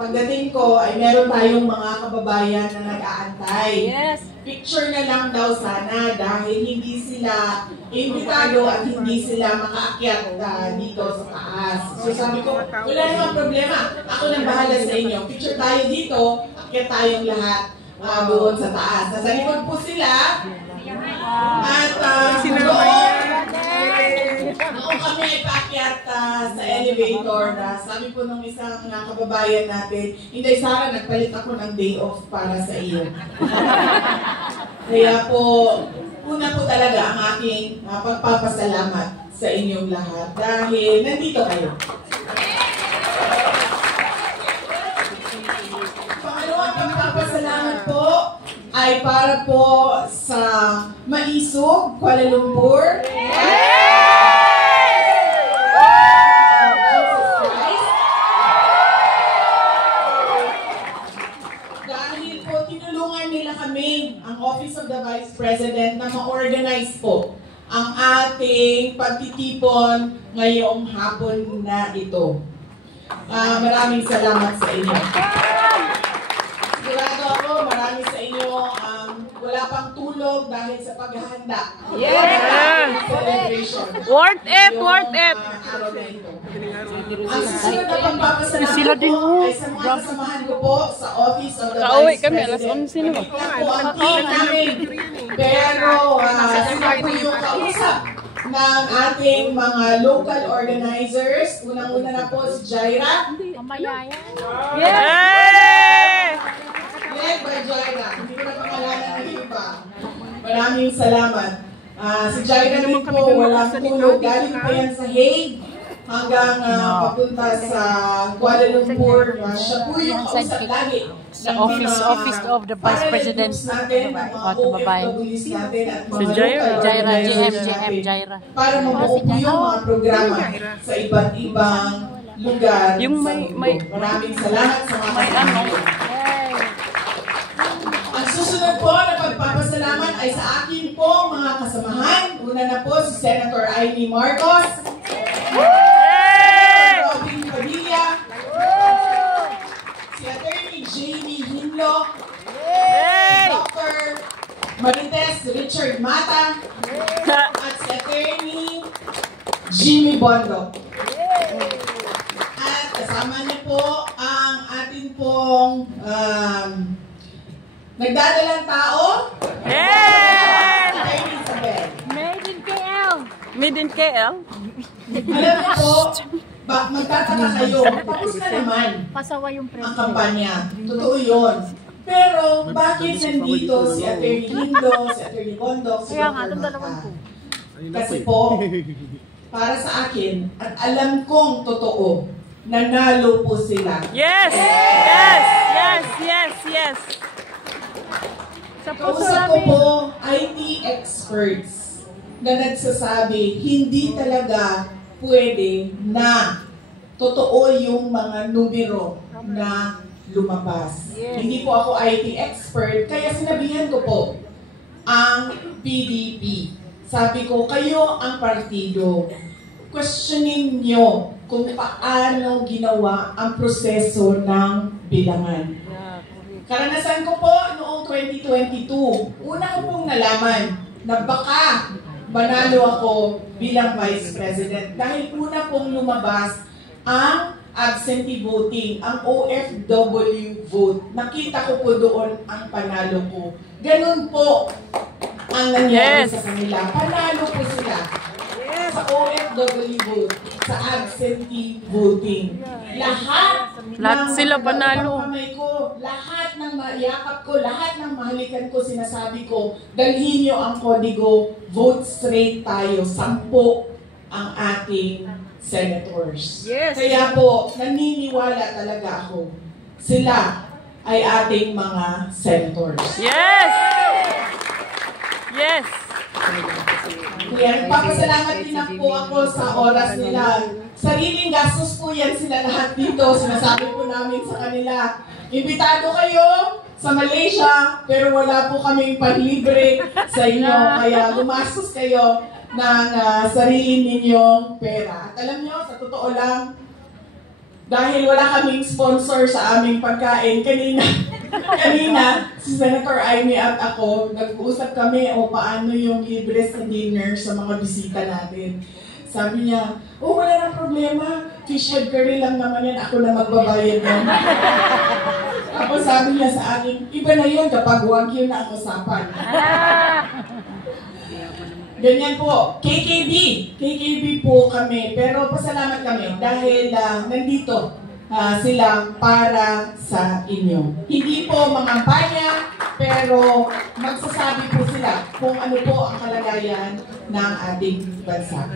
pagdating ko ay meron tayong mga kababayan na nag-aantay. Yes. Picture na lang daw sana dahil hindi sila imbitado at hindi sila makaakyat dito sa taas. So sabi ko, wala namang problema. Ako nang bahala sa inyo. Picture tayo dito, akyat tayong lahat doon sa taas. Nasa likod po sila. At noong kami ay paakyat sa elevator, sabi po ng isang kababayan natin, Inday Sara, nagpalit ako ng day off para sa iyo. Kaya po, una po talaga ang aking pagpapasalamat sa inyong lahat dahil nandito kayo. Pangalawang pagpapasalamat po ay para po sa Maisog, Kuala Lumpur. Dahil po tinulungan nila kami, ang Office of the Vice President, na ma-organize po ang ating pagtitipon ngayong hapon na ito. Maraming salamat sa inyo. Sigurado ako, marami sa inyo wala pang tulog dahil sa paghahanda. Yeah! Celebration. Worth it! Worth it! Araw na ito. Ang susunod na pagpapasalamat po ay sa mga kasamahan ko po sa Office of the Vice President. Ito po ang team namin. Pero sila po yung kausap ng ating mga local organizers. Unang-una na po si Jaira. Yeah! Led by Jaira. Hindi ko na pangalanan ng iba. Maraming salamat. Si Jaira naman po, walang tulog. Galing pa yan sa Hague hanggang papunta sa Kuala Lumpur. Siya po yung kausap lagi sa Office of the Vice President. Si Jaira, Jaira. Para mabuo po yung mga programa sa iba't ibang lugar yung sa mundo. Maraming salamat sa mga kasamahan. Ang susunod po na pagpapasalamat ay sa akin po mga kasamahan. Una na po si Senator Amy Marcos, Robin Padilla, si Attorney Jamie Hinlo, Dr. Marites Richard Mata, at si Attorney Jimmy Bondo. At kasama niyo po ang atin pong nagdadalang tao. Attorney Isabel. Made in KL. Made in KL? Alam niyo po, magtataka kayo, tapos na naman ang kampanya. Totoo yun. Pero bakit nandito si Attorney Lindo, si Attorney Bondo, si Dr. Mata? Kasi po, para sa akin, at alam kong totoo, nanalo po sila. Yes! Yes! Yes! Yes! Yes! Kausap ko po, IT experts na nagsasabi, hindi talaga pwede na totoo yung mga numero na lumabas. Hindi po ako IT expert, kaya sinabihan ko po ang PDP. Sabi ko, kayo ang partido. Questionin nyo kung paano ginawa ang proseso ng bilangan. Karanasan ko po noong 2022, una ko pong nalaman na baka manalo ako bilang Vice President dahil una pong lumabas ang absentee voting, ang OFW vote. Nakita ko po doon ang panalo ko. Ganun po ang nangyari sa kanila. Panalo po sila sa OFW vote, sa absentee voting. Lahat sila panalo. Ko, lahat ng mayakap ko, lahat ng mahalikan ko, sinasabi ko, dalhin nyo ang kodigo, vote straight tayo, 10 ang ating senators. Yes. Kaya po, naniniwala talaga ako, sila ay ating mga senators. Yes! Yes! Kaya nagpapasalamat din po ako sa oras nila. Sariling gastos po yan sila lahat dito. Sinasabi po namin sa kanila, imbitado kayo sa Malaysia, pero wala po kaming panlibre sa inyo. Kaya gumastos kayo ng sarili ninyong pera. At alam nyo, sa totoo lang, dahil wala kaming sponsor sa aming pagkain, kanina si Senator Amy at ako, nag-uusap kami o paano yung libre sa dinner sa mga bisita natin. Sabi niya, wala nang problema, fish head curry lang naman yan, ako na magbabayad nun. Tapos sabi niya sa akin, iba na yun kapag wag yun na ang usapan. Ganyan po, KKB po kami, pero pasalamat kami dahil nandito sila para sa inyo. Hindi po mangampanya, pero magsasabi po sila kung ano po ang kalagayan ng ating bansa.